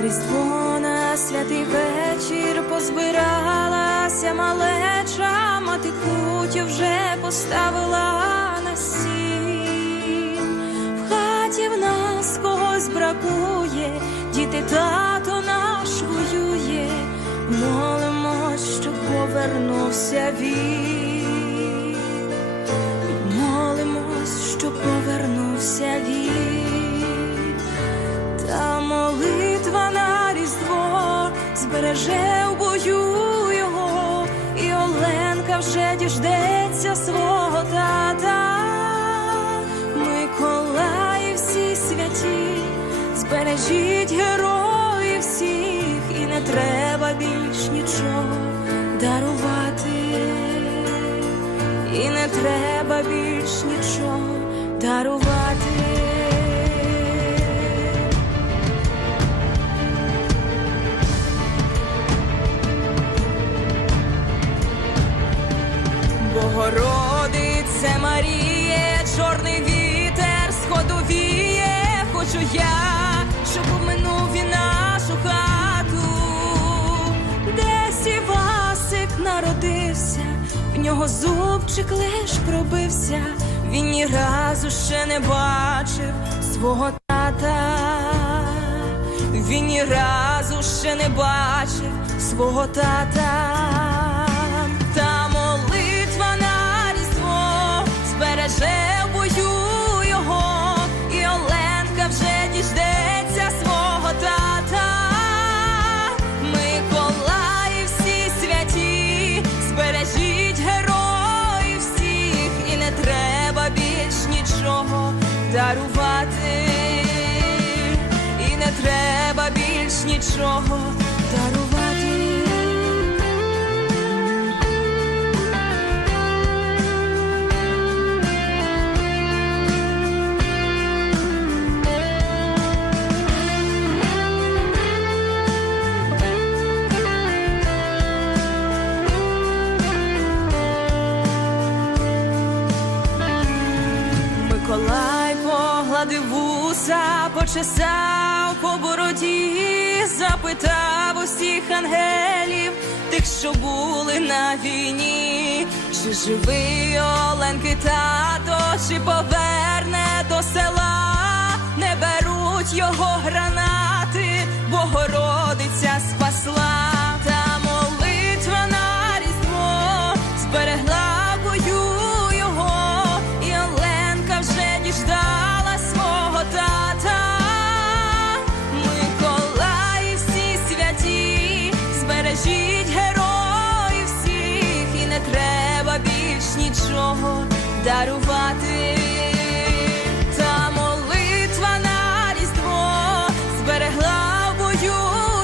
На різдво на святий вечір позбиралася малеча, мати кутю вже поставила на сіль. В хаті в нас когось бракує, діти тато наш воює, молимо, щоб повернувся він. Збереже в бою його, і Оленка вже діждеться свого тата. Миколаї всі святі, збережіть героїв всіх, і не треба більш нічого дарувати і не треба більш нічого дарувати. Богородице Маріє, чорний вітер сходу віє, хочу я, щоб обминув він нашу хату, десь Івасик народився, в нього зубчик лиш пробився, він ні разу ще не бачив свого тата, він ні разу ще не бачив свого тата. Дарувати, і не треба більш нічого дарувати. Миколай погладив вуса, почесав по бороді, запитав усіх ангелів, тих, що були на війні, чи живий Оленки тато, чи поверне до села, не беруть його гранати, Богородиця спасла, та молитва на різдво зберегла дарувати. Та на різдво зберегла бою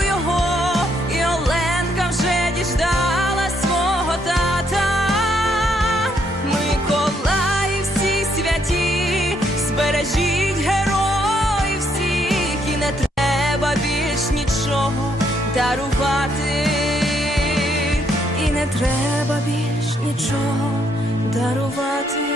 його, і Оленка вже діждала свого тата. Миколаї всі святі, збережіть треба більш нічого дарувати.